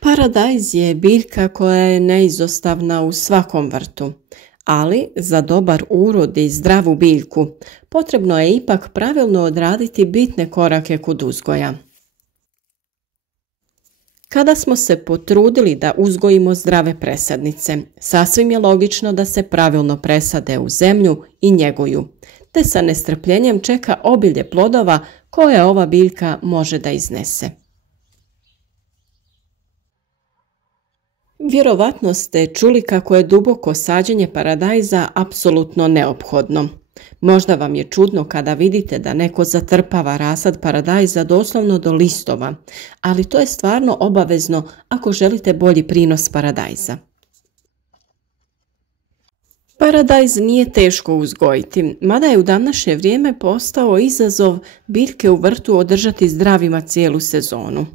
Paradajz je biljka koja je neizostavna u svakom vrtu, ali za dobar urod i zdravu biljku potrebno je ipak pravilno odraditi bitne korake kod uzgoja. Kada smo se potrudili da uzgojimo zdrave presadnice, sasvim je logično da se pravilno presade u zemlju i njeguju, te sa nestrpljenjem čeka obilje plodova koje ova biljka može da iznese. Vjerovatno ste čuli kako je duboko sađenje paradajza apsolutno neophodno. Možda vam je čudno kada vidite da neko zatrpava rasad paradajza doslovno do listova, ali to je stvarno obavezno ako želite bolji prinos paradajza. Paradajz nije teško uzgojiti, mada je u današnje vrijeme postao izazov biljke u vrtu održati zdravima cijelu sezonu.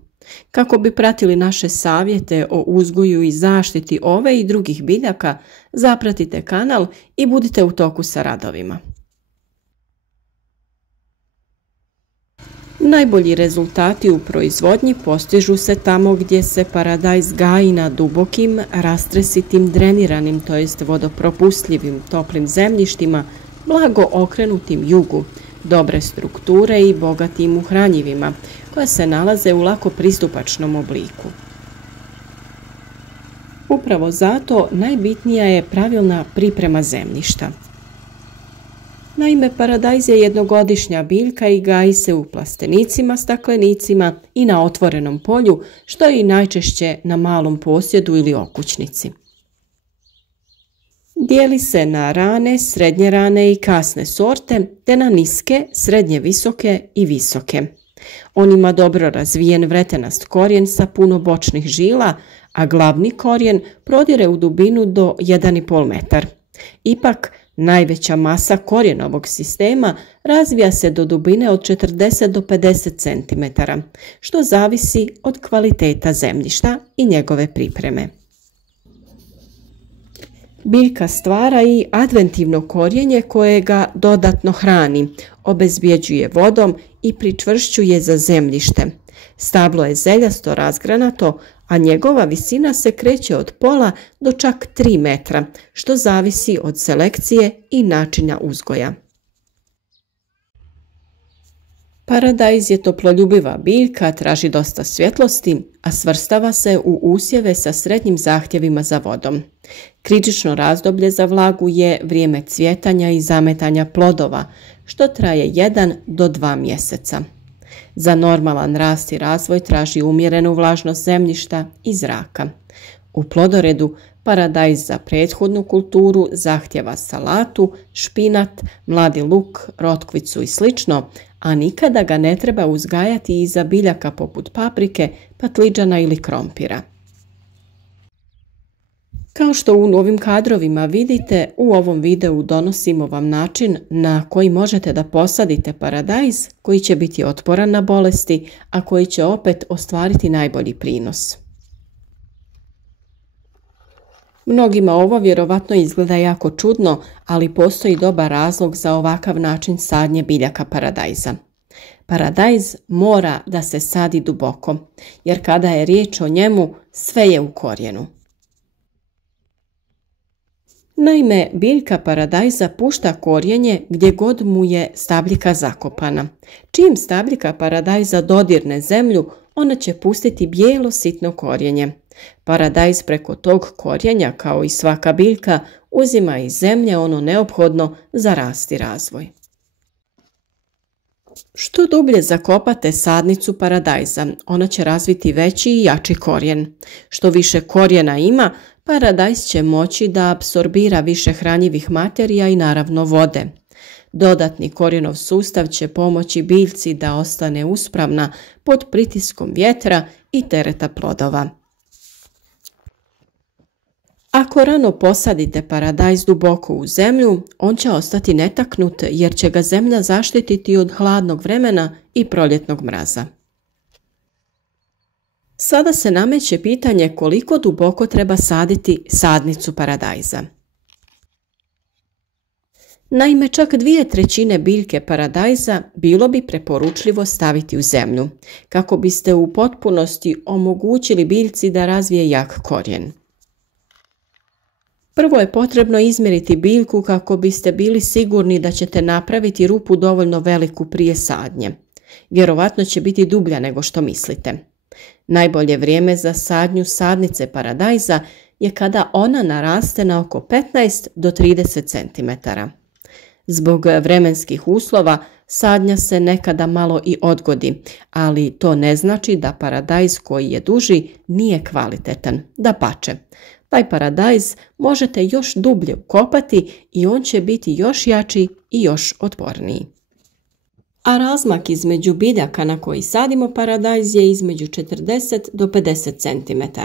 Kako bi pratili naše savjete o uzgoju i zaštiti ove i drugih biljaka, zapratite kanal i budite u toku sa radovima. Najbolji rezultati u proizvodnji postižu se tamo gdje se paradajz gaji na dubokim, rastresitim, dreniranim, to jest vodopropustljivim toplim zemljištima, blago okrenutim jugu, dobre strukture i bogatim u hranjivima, koja se nalaze u lako pristupačnom obliku. Upravo zato najbitnija je pravilna priprema zemljišta. Naime, paradajz je jednogodišnja biljka i gaji se u plastenicima, staklenicima i na otvorenom polju, što je i najčešće na malom posjedu ili okućnici. Dijeli se na rane, srednje rane i kasne sorte, te na niske, srednje visoke i visoke. On ima dobro razvijen vretenast korijen sa puno bočnih žila, a glavni korijen prodire u dubinu do 1,5 metar. Ipak, najveća masa korijenovog sistema razvija se do dubine od 40 do 50 cm, što zavisi od kvaliteta zemljišta i njegove pripreme. Biljka stvara i adventivno korijenje koje ga dodatno hrani, obezbjeđuje vodom i pričvršćuje za zemljište. Stablo je zeljasto razgranato, a njegova visina se kreće od pola do čak 3 metra, što zavisi od selekcije i načina uzgoja. Paradajz je toploljubiva biljka, traži dosta svjetlosti, a svrstava se u usjeve sa srednjim zahtjevima za vodom. Kritično razdoblje za vlagu je vrijeme cvjetanja i zametanja plodova, što traje 1 do 2 mjeseca. Za normalan rast i razvoj traži umjerenu vlažnost zemljišta i zraka. U plodoredu paradajz za prethodnu kulturu zahtjeva salatu, špinat, mladi luk, rotkvicu i sl., a nikada ga ne treba uzgajati iza biljaka poput paprike, patliđana ili krompira. Kao što u novim kadrovima vidite, u ovom videu donosimo vam način na koji možete da posadite paradajz koji će biti otporan na bolesti, a koji će opet ostvariti najbolji prinos. Mnogima ovo vjerovatno izgleda jako čudno, ali postoji dobar razlog za ovakav način sadnje biljaka paradajza. Paradajz mora da se sadi duboko, jer kada je riječ o njemu, sve je u korijenu. Naime, biljka paradajza pušta korijenje gdje god mu je stabljika zakopana. Čim stabljika paradajza dodirne zemlju, ona će pustiti bijelo sitno korijenje. Paradajz preko tog korijenja, kao i svaka biljka, uzima iz zemlje ono neophodno za rast i razvoj. Što dublje zakopate sadnicu paradajza, ona će razviti veći i jači korijen. Što više korijena ima, paradajz će moći da apsorbira više hranjivih materija i naravno vode. Dodatni korijenov sustav će pomoći biljci da ostane uspravna pod pritiskom vjetra i tereta plodova. Ako rano posadite paradajz duboko u zemlju, on će ostati netaknut jer će ga zemlja zaštititi od hladnog vremena i proljetnog mraza. Sada se nameće pitanje koliko duboko treba saditi sadnicu paradajza. Naime, čak 2/3 biljke paradajza bilo bi preporučljivo staviti u zemlju, kako biste u potpunosti omogućili biljci da razvije jak korijen. Prvo je potrebno izmjeriti biljku kako biste bili sigurni da ćete napraviti rupu dovoljno veliku prije sadnje. Vjerovatno će biti dublja nego što mislite. Najbolje vrijeme za sadnju sadnice paradajza je kada ona naraste na oko 15 do 30 cm. Zbog vremenskih uslova sadnja se nekada malo i odgodi, ali to ne znači da paradajz koji je duži nije kvalitetan. Dapače, taj paradajz možete još dublje ukopati i on će biti još jači i još otporniji. A razmak između biljaka na koji sadimo paradajz je između 40 do 50 cm.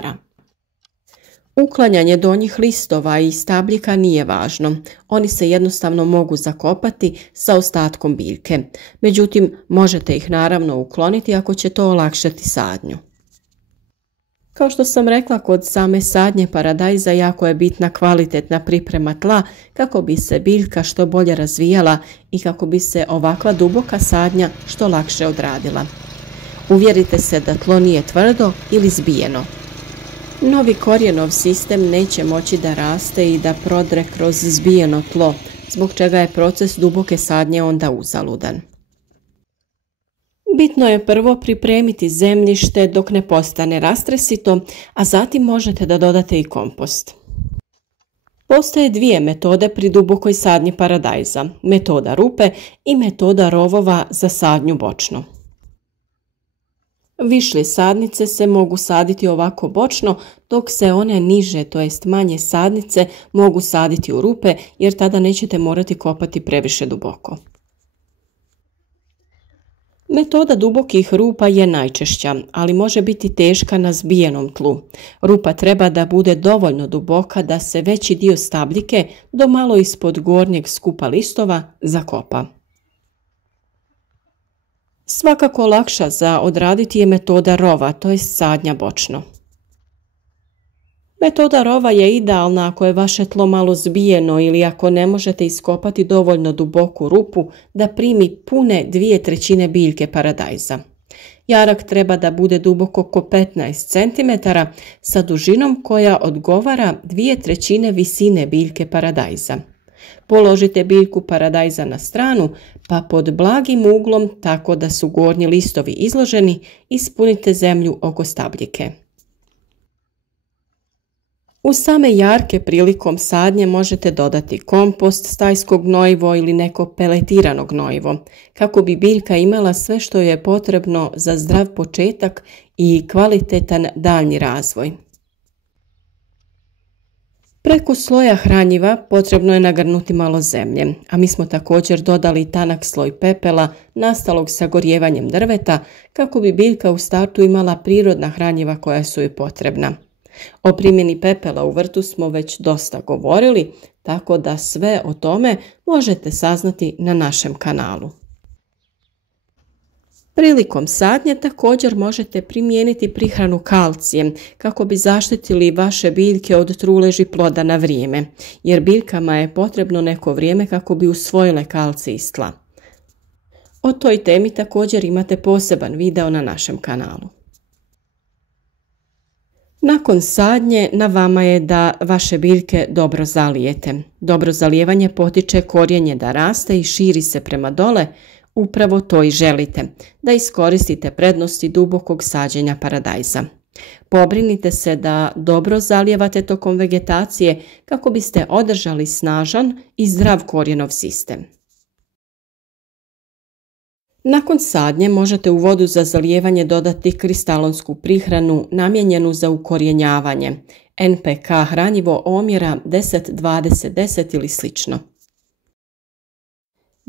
Uklanjanje donjih listova i stabljika nije važno. Oni se jednostavno mogu zakopati sa ostatkom biljke. Međutim, možete ih naravno ukloniti ako će to olakšati sadnju. Kao što sam rekla, kod same sadnje paradajza jako je bitna kvalitetna priprema tla kako bi se biljka što bolje razvijala i kako bi se ovakva duboka sadnja što lakše odradila. Uvjerite se da tlo nije tvrdo ili zbijeno. Novi korijenov sistem neće moći da raste i da prodre kroz zbijeno tlo, zbog čega je proces duboke sadnje onda uzaludan. Bitno je prvo pripremiti zemljište dok ne postane rastresito, a zatim možete da dodate i kompost. Postoje dvije metode pri dubokoj sadnji paradajza, metoda rupe i metoda rovova za sadnju bočno. Višlje sadnice se mogu saditi ovako bočno, dok se one niže, to jest manje sadnice, mogu saditi u rupe jer tada nećete morati kopati previše duboko. Metoda dubokih rupa je najčešća, ali može biti teška na zbijenom tlu. Rupa treba da bude dovoljno duboka da se veći dio stabljike do malo ispod gornjeg skupa listova zakopa. Svakako lakša za odraditi je metoda rova, to je sadnja bočno. Metoda rova je idealna ako je vaše tlo malo zbijeno ili ako ne možete iskopati dovoljno duboku rupu da primi pune 2/3 biljke paradajza. Jarak treba da bude duboko oko 15 cm sa dužinom koja odgovara 2/3 visine biljke paradajza. Položite biljku paradajza na stranu pa pod blagim uglom tako da su gornji listovi izloženi ispunite zemlju oko stabljike. U same jarke prilikom sadnje možete dodati kompost, stajsko gnojivo ili neko peletirano gnojivo, kako bi biljka imala sve što je potrebno za zdrav početak i kvalitetan daljnji razvoj. Preko sloja hranjiva potrebno je nagrnuti malo zemlje, a mi smo također dodali tanak sloj pepela nastalog sagorjevanjem drveta kako bi biljka u startu imala prirodna hranjiva koja su joj potrebna. O primjeni pepela u vrtu smo već dosta govorili, tako da sve o tome možete saznati na našem kanalu. Prilikom sadnje također možete primijeniti prihranu kalcijem kako bi zaštitili vaše biljke od truleži ploda na vrijeme, jer biljkama je potrebno neko vrijeme kako bi usvojile kalcij iz tla. O toj temi također imate poseban video na našem kanalu. Nakon sadnje na vama je da vaše biljke dobro zalijete. Dobro zalijevanje potiče korijenje da raste i širi se prema dole. Upravo to i želite, da iskoristite prednosti dubokog sađenja paradajza. Pobrinite se da dobro zalijevate tokom vegetacije kako biste održali snažan i zdrav korijenov sistem. Nakon sadnje možete u vodu za zalijevanje dodati kristalonsku prihranu namijenjenu za ukorjenjavanje, NPK hranjivo omjera 10-20-10 ili slično.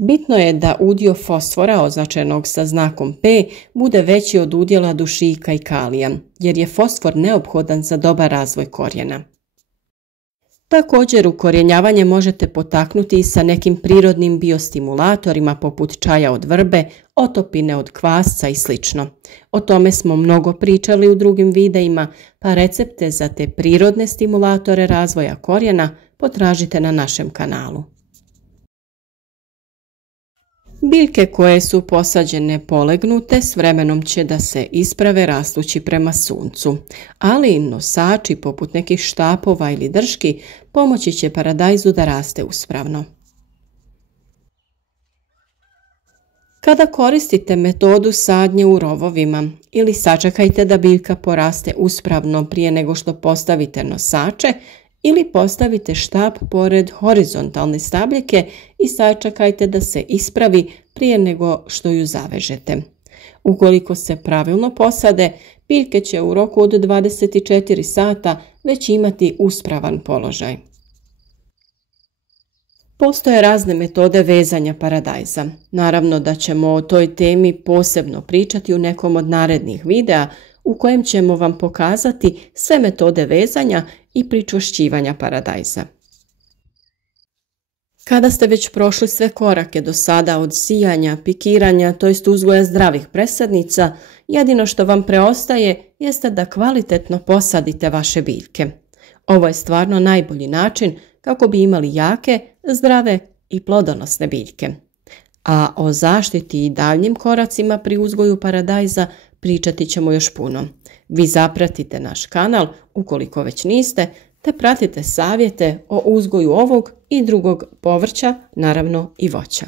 Bitno je da udio fosfora označenog sa znakom P bude veći od udjela dušika i kalija, jer je fosfor neophodan za dobar razvoj korijena. Također ukorjenjavanje možete potaknuti i sa nekim prirodnim biostimulatorima poput čaja od vrbe, otopine od kvasca i sl. O tome smo mnogo pričali u drugim videima, pa recepte za te prirodne stimulatore razvoja korijena potražite na našem kanalu. Biljke koje su posađene polegnute s vremenom će da se isprave rastući prema suncu, ali nosači poput nekih štapova ili drški pomoći će paradajzu da raste uspravno. Kada koristite metodu sadnje u rovovima ili sačekajte da biljka poraste uspravno prije nego što postavite nosače, ili postavite štap pored horizontalne stabljike i sačekajte da se ispravi prije nego što ju zavežete. Ukoliko se pravilno posade, biljke će u roku od 24 sata već imati uspravan položaj. Postoje razne metode vezanja paradajza. Naravno da ćemo o toj temi posebno pričati u nekom od narednih videa u kojem ćemo vam pokazati sve metode vezanja i pričvršćivanja paradajza. Kada ste već prošli sve korake do sada od sijanja, pikiranja, to jest uzgoja zdravih presadnica, jedino što vam preostaje jeste da kvalitetno posadite vaše biljke. Ovo je stvarno najbolji način kako bi imali jake, zdrave i plodonosne biljke. A o zaštiti i daljnjim koracima pri uzgoju paradajza pričati ćemo još puno. Vi zapratite naš kanal ukoliko već niste, te pratite savjete o uzgoju ovog i drugog povrća, naravno i voća.